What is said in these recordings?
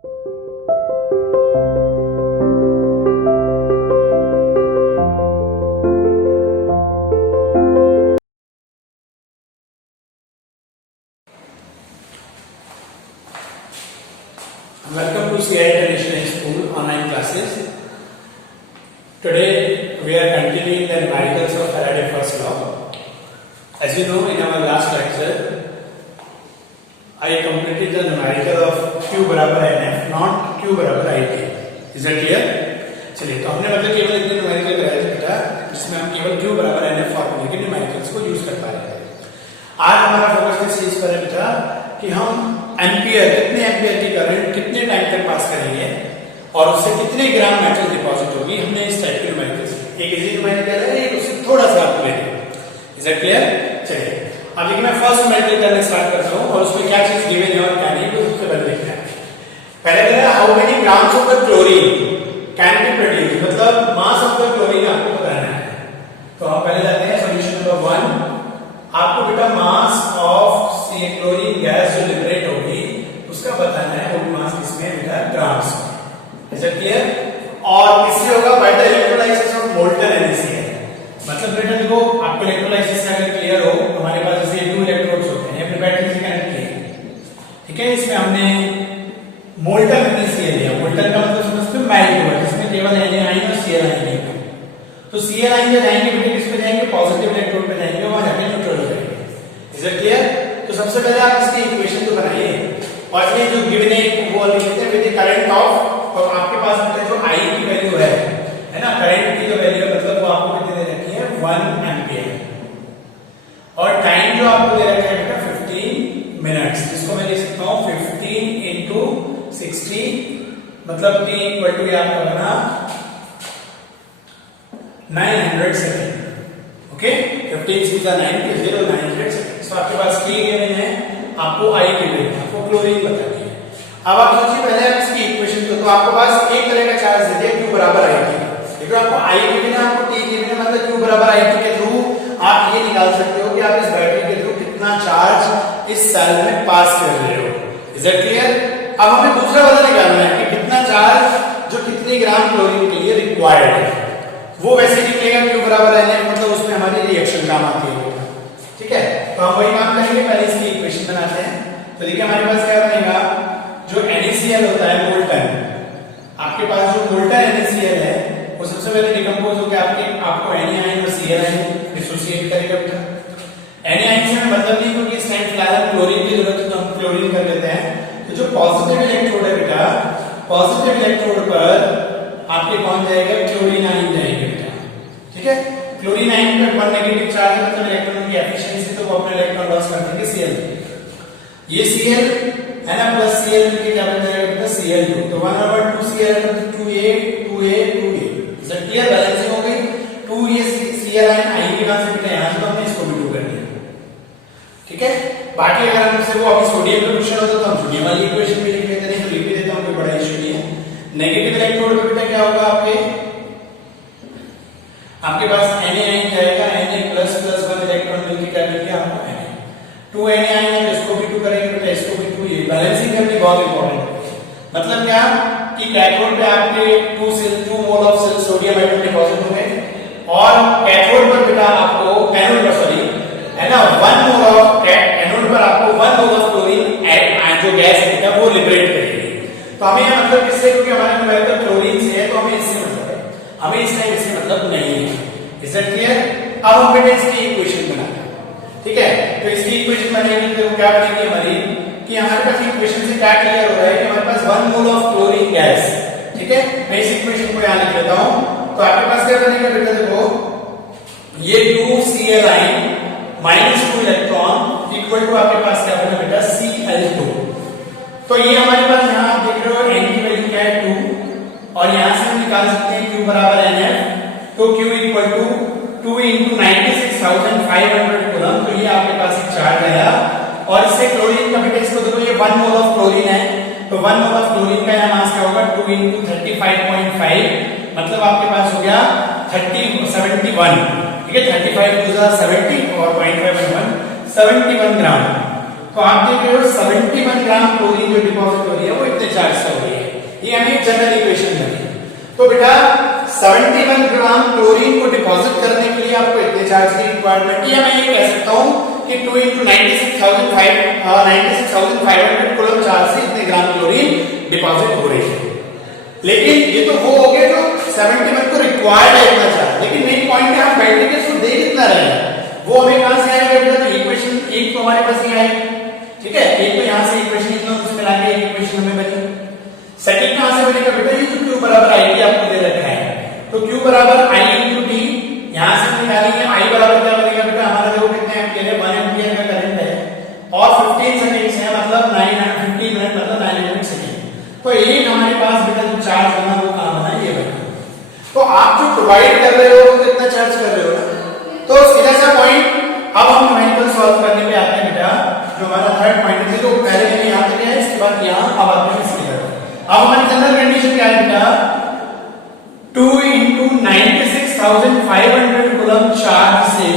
Welcome to CI International School online classes. Today we are continuing the numericals of Faraday's first law. As you know, in our last lecture, I completed the numerical of Q बराबर NF, not Q बराबर IT. Is that clear? चलिए, तो हमने मतलब केवल इतने numerical कराए थे बेटा, जिसमें हम केवल Q बराबर NF फॉर्मूले के numericals को यूज कर पा रहे हैं. आज हमारा फोकस किस चीज पर है बेटा कि हम एम्पियर कितने एम्पियर की करंट कितने टाइम तक पास करेंगे और उससे कितने ग्राम मेटल डिपॉजिट होगी. हमने इस टाइप के न्यूमेरिकल्स, एक इजी न्यूमेरिकल है, एक उससे थोड़ा सा अपग्रेड. Is that clear? चलिए अब देखिए मैं फर्स्ट न्यूमेरिकल करना स्टार्ट करता हूं और उसमें क्या चीज गिवन है और क्या नहीं तो उससे पहले देखते हैं. पहले कह रहा है how many grams of the chlorine can be produce, मतलब मास ऑफ द क्लोरीन आपको बताना है. तो हम पहले जाते हैं सॉल्यूशन नंबर 1. आपको बेटा मास ऑफ क्लोरीन गैस जो लिबरेट होगी उसका बताना है. वो मास किसमें बेटा? ग्राम्स में. Is it clear? और इससे होगा by the electrolysis of molten NaCl. मतलब बेटा देखो आपको इलेक्ट्रोलाइसिस से अगर क्लियर हो, हमारे पास जैसे 2 इलेक्ट्रोड्स होते हैं अपने बैटरी से कनेक्ट किए, ठीक है. इसमें हमने मोल्टन NaCl लिया. मोल्टन का मतलब समझते हो मेल्ट हुआ, जिसमें केवल Na आयन और Cl आयन है. तो Cl आयन जो जाएंगे बेटा किस पे जाएंगे? पॉजिटिव इलेक्ट्रोड पे जाएंगे, वहां जाके न्यूट्रल हो जाएंगे. Is it clear? तो सबसे पहले आप इसकी इक्वेशन तो बनाइए और ये जो गिवन है वो लिख लेते हैं विद द करंट ऑफ, और आपके पास होता है जो I की वैल्यू है ना, करंट की जो वैल्यू है मतलब वो आपको कितने दे रखी है? 1 एम्पियर. और टाइम जो आपको दे रखा है बेटा 15 मिनट्स, जिसको मैं लिख सकता हूं 15 into 60, मतलब t इक्वल टू आपका बना 900 सेकंड. ओके, 15 से 90 900 सेकंड. तो आपके पास T गिवन है, आपको I गिवन है, आपको क्लोरीन बतानी है. अब आप सोचिए पहले आप इसकी इक्वेशन तो आपके पास एक तरह का चार्ज देते हैं Q बराबर IT. देखो आपको I गिवन है, आपको T गिवन है, मतलब Q बराबर IT के थ्रू आप ये निकाल सकते हो कि आप इस बैटरी के थ्रू कितना चार्ज इस सेल में पास कर रहे हो. Is that clear? अब हमें दूसरा वाला निकालना है कि कितना चार्ज जो कितने ग्राम क्लोरीन के लिए रिक्वायर्ड है. वो वैसे निकलेगा Q बराबर NF, मतलब उसमें हमारी रिएक्शन काम आती है. ठीक है, तो हम वही काम करेंगे. पहले इसकी इक्वेशन बनाते हैं. तो देखिए हमारे पास क्या बनेगा, जो NaCl होता है मोल्टन, आपके पास जो मोल्टन NaCl है वो सबसे पहले डिकम्पोज होकर आपको Na आयन और Cl आयन डिसोसिएट करेगा बेटा. Na आयन से मतलब नहीं, क्योंकि इस टाइम फिलहाल क्लोरीन की जरूरत है तो हम क्लोरीन कर लेते हैं. तो जो पॉजिटिव इलेक्ट्रोड है बेटा, पॉजिटिव इलेक्ट्रोड पर आपके कौन जाएगा? क्लोरीन आयन जाएंगे बेटा. ठीक है, क्लोरीन आयन पे 1 नेगेटिव चार्ज है, मतलब इलेक्ट्रॉन की एफिशिएंसी, तो वो अपना इलेक्ट्रॉन लॉस कर देंगे Cl. ये Cl है ना, प्लस Cl मिलके क्या बन जाएगा बेटा? Cl2. तो 1/2 Cl मतलब 2A 2A 2A. Is it clear? Balancing हो गई. 2 ये Cl आयन I के पास से बेटा यहां से, तो हमने इसको भी 2 कर दिया. ठीक है, बाकी अगर हमसे वो अभी सोडियम का क्वेश्चन होता तो हम सोडियम वाली इक्वेशन भी लिख लेते हैं, तो लिख भी देता हूं, कोई बड़ा इशू नहीं है. नेगेटिव इलेक्ट्रोड पे बेटा क्या होगा? आपके पास Na आयन जाएगा, Na प्लस प्लस 1 इलेक्ट्रॉन मिलके क्या देंगे आपको? Na. 2 Na आयन है, इसको भी 2 करेंगे बेटा, इसको भी 2. ये बैलेंसिंग करनी बहुत इंपॉर्टेंट है. मतलब क्या कि कैथोड पे आपके 2 mole of sodium atom deposit होंगे और कैथोड पर बेटा आपको एनोड पर सॉरी है ना 1 मोल ऑफ एनोड पर आपको 1 मोल ऑफ क्लोरीन जो गैस है वो लिबरेट करेगी. तो हमें यह मतलब किससे, क्योंकि हमारे न्यूमेरिकल क्लोरीन से है, तो हमें इससे मतलब है, हमें इस टाइम इससे मतलब नहीं है. Is that clear? अब हम बेटा इसकी इक्वेशन बनाते हैं. ठीक है, तो इसकी इक्वेशन बनाएंगे तो क्या बनेगी हमारी, कि हमारे पास इक्वेशन से क्या क्लियर हो रहा है कि हमारे पास 1 मोल ऑफ क्लोरीन गैस. ठीक है, मैं इस इक्वेशन को यहां लिख लेता हूं. तो आपके पास क्या बनेगा बेटा? देखो ये 2 Cl ion minus 2 electron equal to आपके पास क्या बनेगा बेटा? Cl2. तो ये हमारे पास यहां आप देख रहे हो n की वैल्यू क्या है? 2, और यहां से हम निकाल सकते हैं Q बराबर NF. तो Q equal to 2 into 96,500 coulomb. तो ये आपके पास एक चार्ज आया, और इससे क्लोरीन का बेटा इसको देखो, ये 1 मोल ऑफ क्लोरीन है, तो 1 मोल ऑफ क्लोरीन का यहाँ मास क्या होगा? 2 into 35.5, मतलब आपके पास हो गया 71. ठीक है, 35 to 70 और 0.5 71 ग्राम. तो आप देख रहे हो 71 ग्राम क्लोरीन जो डिपॉजिट हो रही है वो इतने चार्ज से हो रही है। ये हमें जनरल इक्वेशन लगी। तो बेटा 71 ग्राम क्लोरीन को डिपॉजिट करने के लिए आपको इतने चार्ज की रिक्वायरमेंट, या मैं ये कह सकता हूं कि 2 × 96,500 कूलम चार्ज से इतने ग्राम क्लोरीन डिपॉजिट हो रही है। लेकिन ये तो वो हो गया जो 71 को रिक्वायर्ड है इतना चार्ज, लेकिन मेन पॉइंट है हम बैटरी के थ्रू दे कितना रहे हैं वो हमें कहां से आएगा बेटा? तो इक्वेशन एक तो हमारे पास ये आएगा, ठीक है, एक तो यहां से इक्वेशन इन दोनों से मिला के एक इक्वेशन हमें बनी। सेकंड कहां से बनेगा बेटा? ये जो Q बराबर I T आपको दे रखा है, तो Q बराबर I × T यहां से निकालेंगे। I बराबर क्या बनेगा बेटा? हमारा देखो कितने एम्पीयर है, 1 एम्पीयर का करंट है और 15 सेकंड्स है, मतलब 915 मिनट मतलब 900 सेकंड। तो ये हमारे पास बेटा जो चार्ज बना वो कहां बना? ये बना। तो आप जो प्रोवाइड कर रहे हो वो कितना चार्ज कर रहे हो ना? तो सीधा सा पॉइंट अब हम न्यूमेरिकल सॉल्व करने पे आते हैं बेटा। जो हमारा थर्ड पॉइंट है, तो पहले मैंने यहां तक है, इसके बाद यहां अब आते हैं इसके तरफ। अब हमारी जनरल कंडीशन क्या है बेटा? 2 × 96,500 कूलम चार्ज से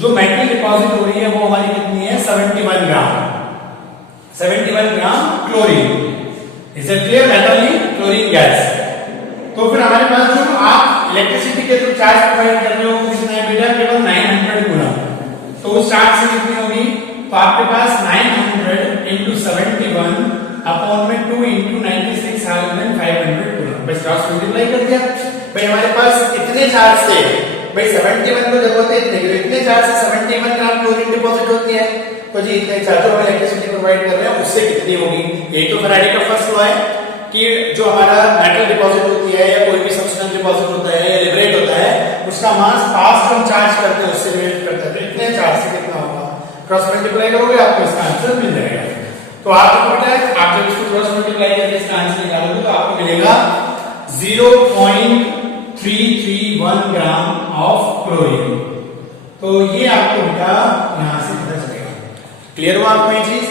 जो मेटल डिपॉजिट हो रही है वो हमारी कितनी है? 71 gram, 71 gram chlorine. Is it clear? Metal नहीं, क्लोरीन गैस। तो फिर हमारे पास जो आप इलेक्ट्रिसिटी के थ्रू चार्ज प्रोवाइड कर रहे हो वो कितना है बेटा? केवल 900 कूलम। तो उस चार्ज से कितनी होगी? तो आपके पास 900 × 71 अपॉन में 2 × 96,500 कूलम, बस क्रॉस मल्टीप्लाई कर दिया। भाई हमारे पास कितने चार्ज से? भाई 71 को जरूरत है इतने, इतने चार्ज से 71 ग्राम क्लोरीन डिपॉजिट होती है। तो जी इतने चार्ज जो हम इलेक्ट्रिसिटी प्रोवाइड कर रहे हैं उससे कितनी होगी? एक तो फैराडे का फर्स्ट लॉ है कि जो हमारा मेटल डिपॉजिट होती है या कोई भी सब्सटेंस डिपॉजिट होता है या लिबरेट होता है, उसका मास पास जो हम चार्ज करते हैं उससे रिलेट करते हैं। तो इतने चार्ज से कितना होगा? क्रॉस मल्टीप्लाई करोगे आपको इसका आंसर मिल जाएगा। तो आपको बेटा आप जब इसको क्रॉस मल्टीप्लाई करके इसका आंसर निकालोगे तो आपको मिलेगा 0.331 ग्राम ऑफ क्लोरीन। तो ये आपको बेटा यहां से पता चलेगा। क्लियर हुआ आपको ये चीज?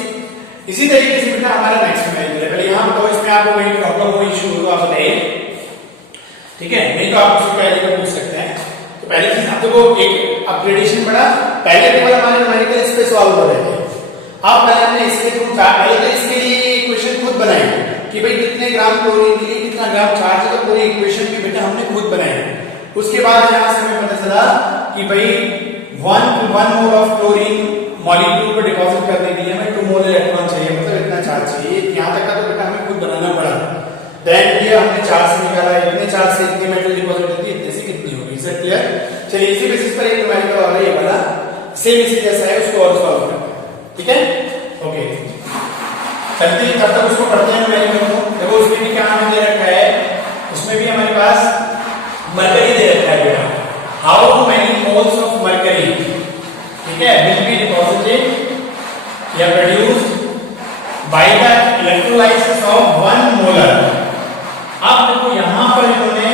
इसी तरीके से बेटा हमारा नेक्स्ट इमेज है। पहले यहां बताओ इसमें आपको कोई प्रॉब्लम हो, इशू हो तो आप बताइए, ठीक है? नहीं तो आप उसको पहले का पूछ सकते हैं। तो पहले चीज आप देखो एक अपग्रेडेशन बड़ा, पहले केवल हमारे न्यूमेरिकल इस पे सॉल्व हो रहे थे। अब पहले हमने इसके थ्रू पहले तो इसके लिए इक्वेशन खुद बनाई कि भाई कितने ग्राम क्लोरीन के लिए कितना ग्राम चार्ज है, तो पूरी इक्वेशन भी बेटा हमने खुद बनाई। उसके बाद यहां से हमें पता चला कि भाई 1 मोल ऑफ क्लोरीन मॉलिक्यूल को डिपॉजिट करने के लिए हमें 2 मोल इलेक्ट्रॉन चाहिए, मतलब इतना चार्ज चाहिए। यहां तक का तो बेटा हमें खुद बनाना पड़ा। देन ये हमने चार्ज से निकाला, इतने चार्ज से इतनी मेटल डिपॉजिट होती है, इतने से कितनी होगी। Is it clear? चलिए इसी बेसिस पर एक न्यूमेरिकल और ये वाला सेम इसी जैसा है, उसको और सॉल्व करते हैं, ठीक है? ओके चलते हैं, तब तक उसको पढ़ते हैं न्यूमेरिकल को। देखो उसमें भी क्या हमें दे रखा है, उसमें भी हमारे पास मरकरी दे रखा है बेटा। How many moles of mercury, ठीक है, विल बी डिपॉजिटेड या produced by the electrolysis of 1 molar. अब देखो यहां पर इन्होंने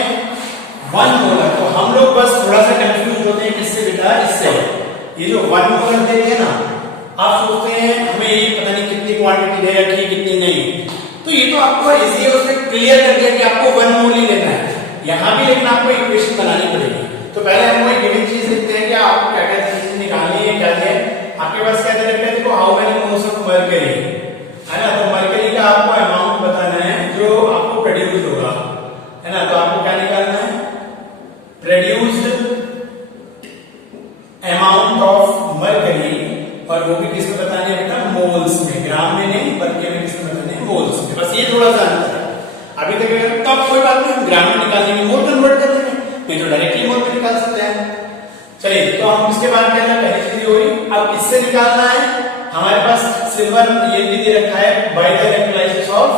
1 मोलर, तो हम लोग बस थोड़ा सा कंफ्यूज होते हैं किससे बेटा? इससे। ये जो 1 मोलर दे दिया ना, आप सोचते हैं हमें ये पता नहीं कितनी क्वांटिटी दे रखी है कितनी नहीं, तो ये तो आपको इजी है, उसने क्लियर कर दिया कि आपको 1 मोल ही लेना है। यहां भी लेकिन आपको इक्वेशन बनानी पड़ेगी। तो पहले हम कोई गिवन चीज लिखते हैं कि आपको क्या क्या चीजें निकालनी है, क्या है आपके पास, क्या दे रखा है? देखो how many moles of mercury है ना, तो मरकरी का आपको अमाउंट बताना है जो आपको प्रोड्यूस होगा, है ना। तो आपको क्या निकालना है? प्रोड्यूस्ड अमाउंट ऑफ मरकरी, और वो भी किसमें बताना है बेटा? मोल्स में, ग्राम में नहीं बल्कि हमें किसमें बताना है? मोल्स में। बस ये थोड़ा सा अंतर है। अभी तक तो कोई बात नहीं, हम ग्राम में निकाल देंगे, मोल कन्वर्ट कर देंगे, नहीं तो डायरेक्टली मोल में निकाल सकते हैं। चलिए तो हम इसके बाद क्या है, पहली चीज हो गई। अब इससे निकालना है, हमारे पास सिल्वर ये भी दे रखा है by the electrolysis of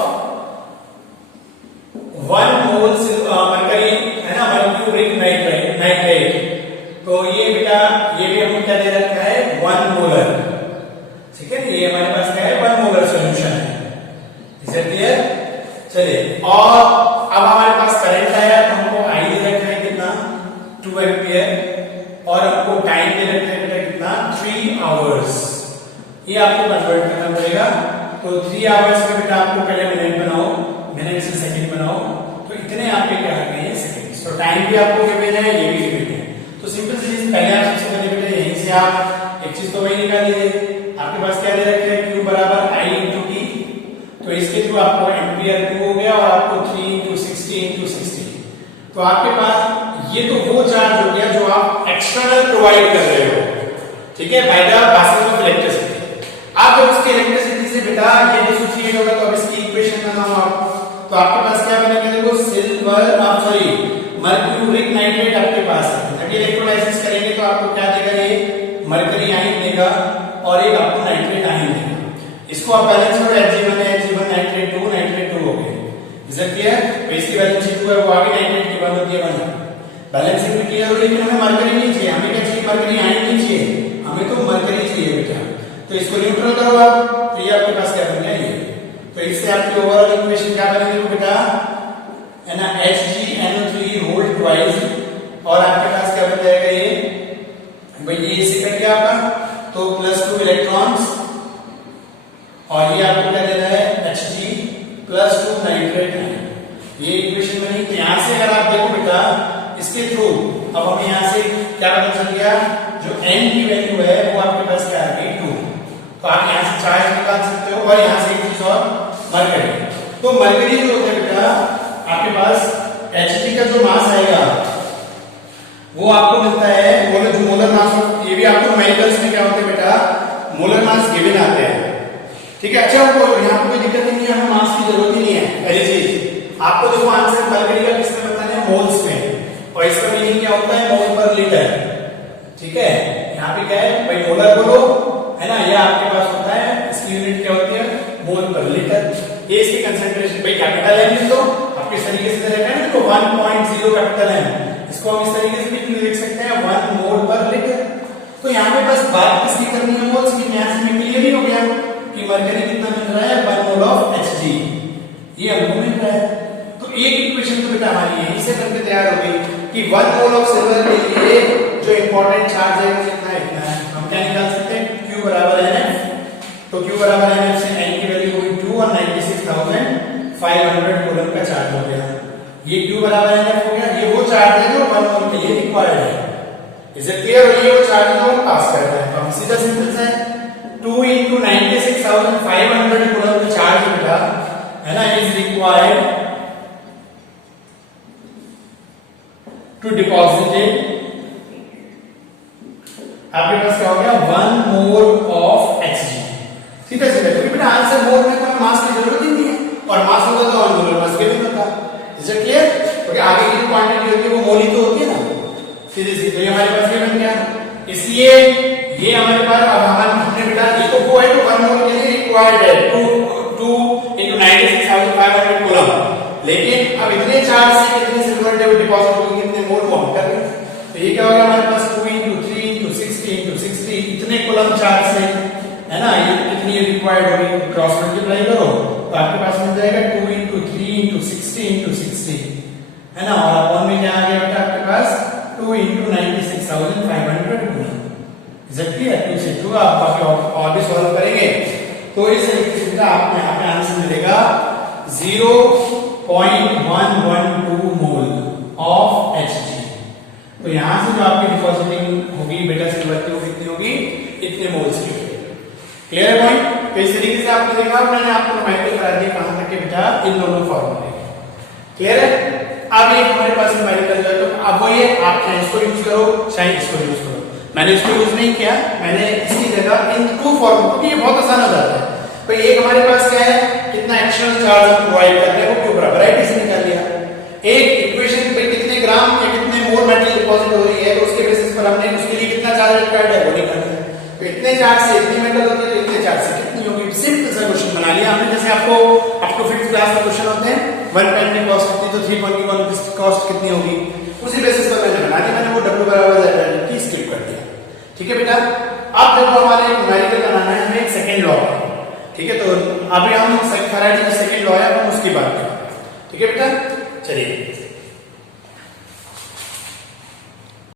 1 mole mercury, है ना, मर्क्यूरी रिंग नाइट्रेट। तो ये बेटा ये भी हमने क्या दे रखा है? 1 मोलर, ठीक है। ये हमारे पास क्या है? 1 मोलर सॉल्यूशन है। Is it clear? चलिए, और अब हमारे पास करंट आया, तो हमको आई दे रखा है कितना? 2 एम्पियर, और हमको टाइम दे रखा है बेटा कितना? 3 आवर्स। ये आपको कन्वर्ट करना पड़ेगा। तो 3 आवर्स में बेटा आपको पहले मिनट बनाओ, मिनट से सेकंड बनाओ, तो इतने आपके क्या आ गए हैं? सेकंड्स। तो टाइम भी आपको गिवन है, ये भी गिवन है। तो सिंपल चीज, पहले आप सबसे पहले बेटा यहीं से आप एक चीज तो वही निकाल लीजिए, आपके आपके पास क्या दे रखे हैं, Q बराबर I इंटू टी, तो इसके थ्रू आपको एम्पियर 2 हो गया और आपको 3 इंटू 60 इंटू 60। तो आपके पास ये तो वो चार्ज हो गया जो आप एक्सटर्नल प्रोवाइड कर रहे हो, ठीक है, by the passing of electricity. आप जब उसकी इलेक्ट्रिसिटी से बेटा ये डिसोसिएट होगा तो अब इसकी इक्वेशन बनाओ आप, तो आपके पास क्या बनेगा, देखो सिल्वर सॉरी मर्क्यूरिक नाइट्रेट आपके पास है, जब इलेक्ट्रोलाइसिस करेंगे तो आपको क्या देगा, ये मरकरी आयन देगा और एक आपको नाइट्रेट आयन देगा। इसको आप बैलेंस करो, Hg1 नाइट्रेट 2 हो गए, इज इट क्लियर। तो इसकी वैल्यू 2 है, वो आगे नाइट्रेट की बात होती है 1। बैलेंसिंग भी क्लियर हो, लेकिन हमें मरकरी नहीं चाहिए, हमें क्या चाहिए, मरकरी आयन नहीं चाहिए, हमें तो मरकरी चाहिए बेटा। तो इसको न्यूट्रल करो आप, तो ये आपके पास क्या बन गया, ये। तो इससे आपकी ओवरऑल इक्वेशन क्या बनेगी बेटा, है ना, HgNO3 होल ट्वाइस, और आपके पास क्या बन जाएगा, ये भाई ये इसे कट गया आपका, तो +2 इलेक्ट्रॉन्स, और ये आपको क्या दे रहा है, Hg+2 नाइट्रेट है। ये इक्वेशन बनी। तो यहां से अगर आप देखो बेटा इसके थ्रू अब हमें यहां से क्या पता चल गया, जो n की वैल्यू है वो आपके पास क्या आ गई 2। तो आप यहां से चार्ज निकाल सकते हो, और यहां से एक चीज और मरकरी। तो मरकरी जो होता है बेटा आपके पास Hg का जो मास आएगा वो आपको मिलता है मोलर, जो मोलर मास, ये भी आपको न्यूमेरिकल्स में क्या होते हैं बेटा, मोलर मास गिवन आते हैं, ठीक है। अच्छा वो यहाँ पे कोई दिक्कत नहीं है, हमें मास की जरूरत ही नहीं है। पहली चीज आपको देखो आंसर मरकरी का किसमें बताना है, मोल्स में, और इसका मीनिंग क्या होता है, मोल पर लीटर, ठीक है। यहाँ पे क्या है भाई, मोलर बोलो, है ना, यह आपके पास होता है, इसकी यूनिट क्या होती है, मोल पर लीटर। ये इसकी कंसंट्रेशन भाई कैपिटल एम, तो आपके इस तरीके से रखा है ना, तो 1.0 कैपिटल एम, इसको हम इस तरीके से भी लिख सकते हैं 1 मोल पर लीटर। तो यहाँ पे बस बात किसकी करनी है, मोल्स की। यहाँ से क्लियर ही हो गया कि मरकरी कितना मिल रहा है, 1 मोल ऑफ Hg, ये हमको मिल रहा है। तो एक इक्वेशन तो बेटा हमारी यहीं से बनके तैयार हो गई कि 1 मोल ऑफ सिल्वर के लिए जो इंपॉर्टेंट चार्ज है वो कितना है, इतना है। हम क्या निकाल सकते हैं, Q बराबर NF, तो Q बराबर NF से n की वैल्यू हुई 2 और 96,500 कूलम का चार्ज हो गया। ये Q बराबर NF हो गया, ये वो चार्ज है जो 1 मोल के लिए रिक्वायर्ड है, इज इट क्लियर। और ये वो चार्ज है जो पास कर रहा है, तो हम सीधा सिंपल से 2 into 96,500 कूलम का चार्ज बेटा, है ना, is required to deposit it, आपके पास क्या हो गया, 1 मोल ऑफ Hg, सीधा सीधा, क्योंकि बेटा आंसर मोल में कोई मास की जरूरत ही नहीं है, और मास होगा तो 1 मोल मास के भी होता, इज इट क्लियर। क्योंकि आगे की जो क्वांटिटी होती है वो मोल ही तो होती है ना, सीधे सीधे। तो ये हमारे पास ये बन गया, इसलिए ये हमारे पास अब हमने बेटा ये तो वो है, तो 1 मोल के लिए रिक्वायर्ड है 2 into 96,500 कूलम, लेकिन अब इतने चार्ज से कितने सिल्वर डिपॉजिट होगी, कितने मोल वो हम कर रहे हैं। तो ये क्या होगा हमारे पास 2 into 3 into 60 into 60, इतने कूलम चार्ज से, है ना, ये कितनी रिक्वायर्ड होगी, क्रॉस मल्टीप्लाई करो तो आपके पास मिल जाएगा 2 into 3 into 60 into 60, है ना, और अपॉन में क्या आ गया बेटा आपके पास 2 into 96,500 coulomb, is it clear. 2 से 2 आप बाकी और भी सॉल्व करेंगे तो इस तरीके से आपको यहाँ पे आंसर मिलेगा 0.112 मोल ऑफ Hg। तो यहां से जो आपकी डिपॉजिटिंग होगी बेटा सिल्वर की, वो कितनी होगी, इतने मोल्स की होगी। Clear point. तो इस तरीके से आपने देखा, मैंने आपको न्यूमेरिकल करा दिया कहां तक के बेटा, इन दोनों फॉर्मूले। क्लियर है। अब ये हमारे पास न्यूमेरिकल है, तो अब वो ये आप चाहे इसको यूज करो चाहे इसको यूज करो, मैंने इसको यूज नहीं किया, मैंने इसकी जगह इन 2 फॉर्मूले, क्योंकि ये बहुत आसान हो जाता है। तो एक हमारे पास क्या है, कितना एक्शनल चार्ज हम प्रोवाइड कर रहे हैं वो Q बराबर है, किसी निकाल लिया। एक इक्वेशन पे कितने ग्राम या कितने मोल मेटल डिपॉजिट हो रही है, तो उसके बेसिस पर हमने उसके लिए कितना चार्ज रिक्वायर्ड है वो निकाल लिया। तो इतने चार्ज से इतनी मेटल होती है, तो इतने चार्ज से कितनी होगी, सिंपल सा क्वेश्चन बना लिया हमने। जैसे आपको 5th क्लास में क्वेश्चन होते हैं, 1 पेन की कॉस्ट कितनी, तो 3.1 की कॉस्ट कितनी होगी, उसी बेसिस पर मैंने बना दिया। मैंने वो W बराबर t स्किप कर दिया, ठीक है बेटा। अब जब हमारे न्यूमेरिकल बनाना है, हमें एक सेकंड लॉ है, ठीक है। तो अभी हम फैराडे का सेकंड लॉ है, हम उसकी बात करें, ठीक है बेटा। चलिए